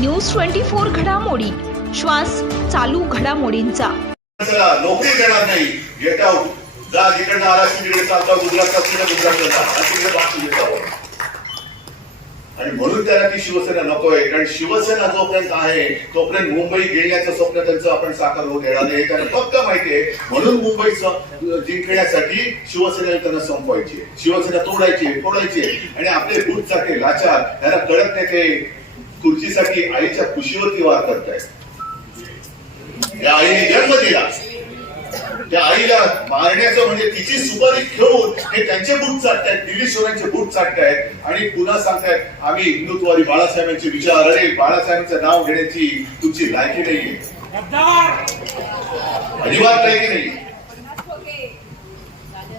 News twenty four घडामोडी. श्वास चालू घडामोडींचा. नोकरी देणार नाही. गेट आउट जा जिकडनं आला तिकडे चालता गुजरात तिकडे गुजरातला जा तिकडे बाकी हो. आणि म्हणून त्याला ती शिवसेना नकोय. कारण शिवसेना जोपर्यंत आहे तोपर्यंत मुंबई गेल्याचं स्वप्न त्यांचं आपण साकार होऊन येणार नाही. त्यांना फक्त माहितीये म्हणून मुंबई जिंकण्यासाठी शिवसेना त्यांना संपवायची. शिवसेना तोडायची आहे, फोडायची. आणि आपले भूत सारखे लाचार त्यांना कळत नाही ते खुर्चीसाठी आईच्या खुशीवरती वार करतायत. त्या आईने जन्म दिला. त्या आईला मारण्याचं म्हणजे तिची सुपारी घेऊन हे त्यांचे बूट चाटतायत दिल्लीश्वरांचे बूट चाटतायत. आणि पुन्हा सांगतायत आम्ही हिंदुत्ववादी बाळासाहेबांचे विचार अरे बाळासाहेबांचं नाव घेण्याची तुमची लायकी नाहीये. अजिबात लायकी नाही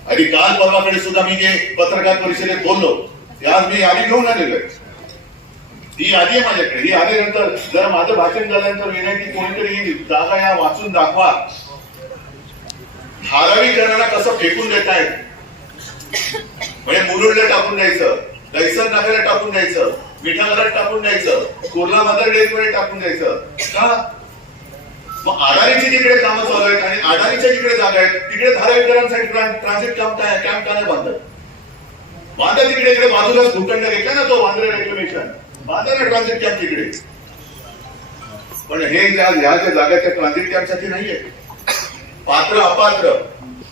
आणि काल परवाकडे सुद्धा मी जे पत्रकार परिषदेत बोललो. ते आज मी यादी घेऊन आलेलो आहे. ही यादी आहे माझ्याकडे ही आल्यानंतर जरा माझं भाषण झाल्यानंतर विनंती कोणीतरी येईल जागा या वाचून दाखवा. धारावीकरांना कसं फेकून देताय म्हणजे मुरुडला टाकून द्यायचं दैसर नगरला टाकून द्यायचं मिठागरात टाकून द्यायचं कुर्ला मदर डेअरीमध्ये टाकून द्यायचं. का? मग अडाणीची तिकडे कामं चालू आहेत आणि अडाणीच्या जिकडे जागा आहेत. तिकडे धारावीकरांसाठी ट्रान्झिट कॅम्प कॅम्प का नाही बांधत. बांधा तिकडे इकडे बाजूलाच भूखंड घेतला ना तो वांद्रे रेग्युलेशन बांधा ट्रान्झिट कॅम्प तिकडे. पण हे ज्या ह्या ज्या जागाच्या ट्रान्झिट कॅम्पसाठी नाहीये. पात्र अपात्र.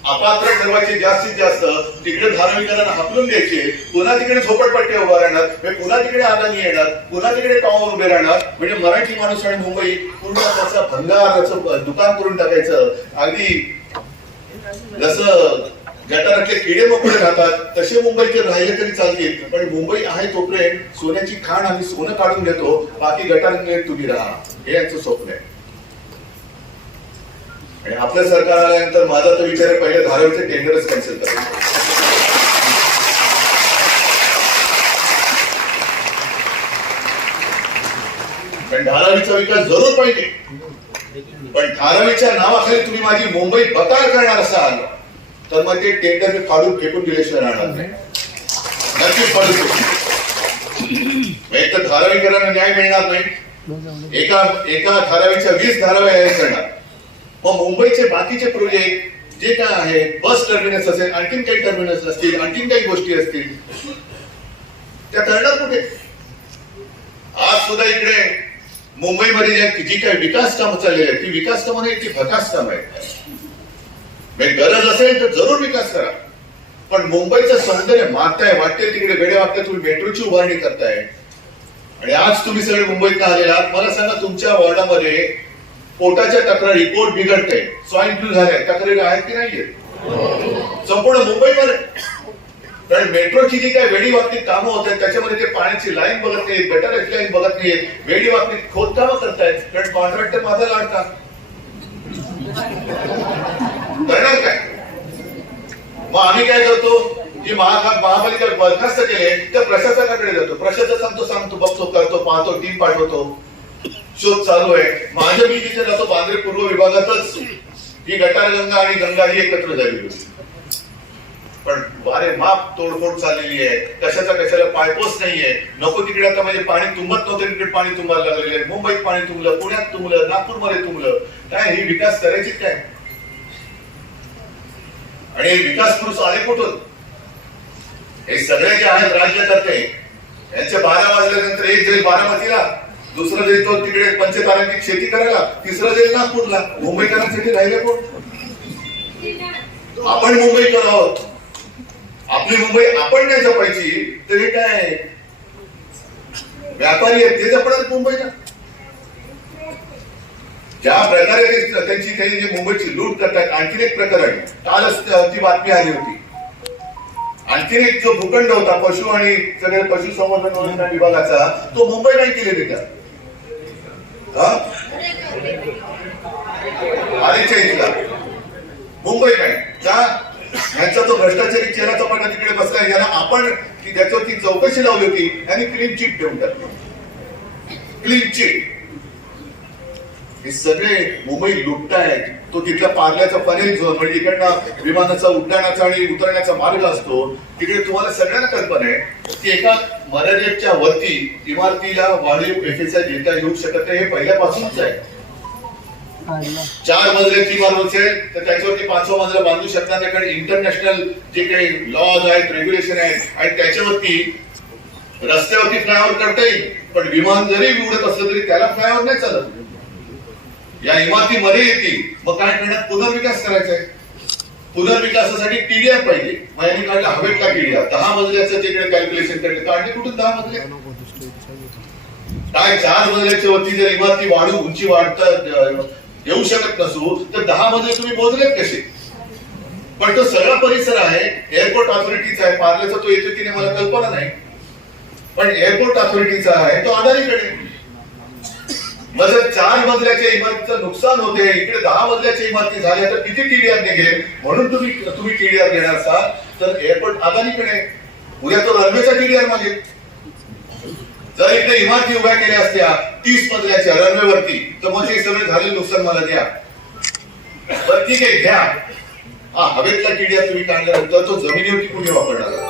अपात्र ठरवायचे जास्तीत जास्त तिकडे धार्मिकांना हाकलून द्यायचे. पुन्हा तिकडे झोपडपट्ट्या उभा राहणार. म्हणजे पुन्हा तिकडे नाही येणार. पुन्हा तिकडे टॉवर उभे राहणार. म्हणजे मराठी माणूस आणि मुंबई पूर्ण त्याचा भंगार दुकान करून टाकायचं. अगदी जसं गटारातले किडे मोकळे राहतात? तसे मुंबईचे राहिले तरी चालतील. पण मुंबई आहे तोपर्यंत सोन्याची खाण आम्ही सोनं काढून घेतो बाकी गटारांकडे तुम्ही राहा. हे यांचं स्वप्न आहे. आणि आपल्या सरकार आल्यानंतर माझा तो विचार आहे पहिले धारावीचे टेंडरच कॅन्सल करायचे पण धारावीचा विकास जरूर पाहिजे. पण धारावीच्या नावाखाली तुम्ही माझी मुंबई बकार करणार असाल. तर मग ते टेंडर काढून फेकून दिल्याशिवाय राहणार नाही. नक्कीच फाडून एक तर धारावीकरांना न्याय मिळणार नाही. एका एका धारावीच्या वीस धाराव्या न्याय करणार मग मुंबईचे बाकीचे प्रोजेक्ट जे काय आहे बस टर्मिनस असेल आणखीन काही टर्मिनस असतील आणखीन काही गोष्टी असतील त्या करणार कुठे? आज सुद्धा इकडे मुंबईमध्ये जी काही विकास कामं चाललेली आहेत ती विकास कामं नाही ती भकास काम आहेत. गरज असेल तर जरूर विकास करा. पण मुंबईचं सौंदर्य मागताय वाटते तिकडे वेळे वाटते तुम्ही मेट्रोची उभारणी करताय. आणि आज तुम्ही सगळे मुंबईत आलेला आहात. मला सांगा तुमच्या वॉर्डामध्ये पोटाच्या तक्रारी पोट बिघडते स्वाईन फ्लू झालाय तक्रारी आहेत की नाहीये संपूर्ण मुंबईमध्ये. कारण मेट्रोची जी काय वेडी बाबतीत कामं होत आहेत त्याच्यामध्ये ते पाण्याची लाईन बघत नाहीत गटाराची लाईन बघत नाहीत वेडी बाबतीत खोदकामं करतायत. कारण कॉन्ट्रॅक्टर माझा लाडका. मग आम्ही काय करतो? जी महापालिका बरखास्त केले त्या प्रशासनाकडे जातो. प्रशासक सांगतो सांगतो बघतो करतो पाहतो टीम पाठवतो. शोध चालू आहे. माझ्या मी तिथे जातो बांद्रे पूर्व विभागातच ही गटारगंगा आणि गंगा ही एकत्र झाली होती. पण वारे माप तोडफोड चाललेली आहे. कशाचा कशाला पायपोस नाहीये. नको तिकडे आता म्हणजे पाणी तुंबत नव्हतं तिकडे पाणी तुंबायला लागलेलं आहे. मुंबईत पाणी तुंबलं पुण्यात तुंबलं नागपूरमध्ये तुंबलं. काय ही विकास करायची काय? आणि विकास पुरुष आले कुठून? हे सगळे जे आहेत राज्यकर्ते यांचे बारा वाजल्यानंतर एक जाईल बारामतीला दुसरं जाईल तो तिकडे पंचतारांची शेती करायला तिसरं जाईल नागपूरला. मुंबईकरांसाठी राहिले कोण? आपण मुंबईकर आहोत. आपली मुंबई आपण नाही जपायची. तरी काय? व्यापारी आहेत ते जपणार मुंबईला. ज्या प्रकारे ते त्यांची काही मुंबईची लूट करतात आणखीन एक प्रकार आहे कालच ती बातमी आली होती. आणखीन एक जो भूखंड होता पशु आणि सगळे पशुसंवर्धन विभागाचा तो मुंबई नाही केले त्या इथला. मुंबई बँक. का यांचा तो भ्रष्टाचारी चेहरा चपाटा तिकडे बसला याला आपण त्याच्यावरती चौकशी लावली होती यांनी क्लीन चिट देऊन टाकली. क्लीन चिट हे सगळे मुंबई लुटतायत. तो तिथला पार्ल्याचा पनेल झोन म्हणजे इकडनं विमानाचा उड्डाणाचा आणि उतरण्याचा मार्ग असतो तिकडे तुम्हाला सगळ्यांना कल्पना आहे की एका मर्यादेच्या वरती इमारतीला वाढीव एफएसआय घेता येऊ शकत नाही हे पहिल्यापासूनच आहे. चार मजल्याची इमारत असेल तर त्याच्यावरती पाचवा मजला बांधू शकणार नाही कारण इंटरनॅशनल जे काही लॉज आहेत रेग्युलेशन आहेत आणि त्याच्यावरती रस्त्यावरती फ्लायओव्हर करता येईल. पण विमान जरी उडत असलं तरी त्याला फ्लायओव्हर नाही चालत. या इमारतीमध्ये येतील. मग काय करण्यात पुनर्विकास करायचा आहे? पुनर्विकासासाठी टीडीआर पाहिजे. मग यांनी काढलं हवेतला टीडीआर दहा मजल्याचं तिकडे कॅल्क्युलेशन केलं काढले कुठून दहा मजले? काय चार मजल्याच्या वरती जर इमारती वाढू उंची वाढता येऊ शकत नसू तर दहा मजले तुम्ही मोजलेत कसे? पण तो सगळा परिसर आहे एअरपोर्ट ऑथॉरिटीचा आहे. पार्ल्याचा तो येतो की नाही मला कल्पना नाही. पण एअरपोर्ट ऑथॉरिटीचा आहे तो अदानीकडे मग जर चार मजल्याच्या इमारतीचं नुकसान होते इकडे दहा मजल्याच्या इमारती झाल्या तर किती टीडीआर निघेल म्हणून तुम्ही तुम्ही टीडीआर घेणार असाल तर एअरपोर्ट अदानीकडे उद्या तो रनवेचा टीडीआर मागेल जर इकडे इमारती उभ्या केल्या असत्या तीस मजल्याच्या रनवेवरती तर मग हे सगळे झाले नुकसान मला द्या. बरं ठीक आहे घ्या. हा हवेतला टीडीआर तुम्ही काढल्यानंतर तो जमिनीवरती कुठे वापरणार?